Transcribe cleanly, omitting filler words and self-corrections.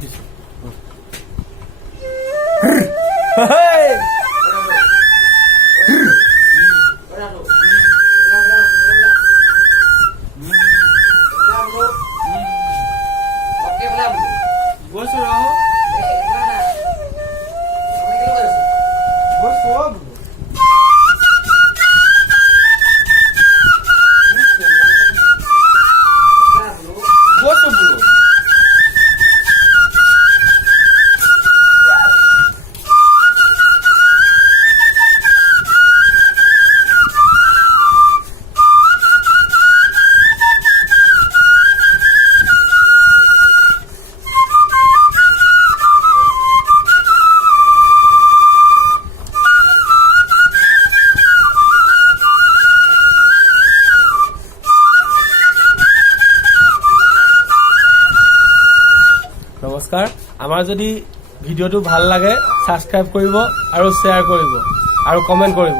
দিছো গৈছো ৰহ গৈছো বোলো নমস্কাৰ আমাৰ যদি ভিডিঅ'টো ভাল লাগে সাবস্ক্ৰাইব কৰিব আৰু শ্বেয়াৰ কৰিব আৰু কমেন্ট কৰিব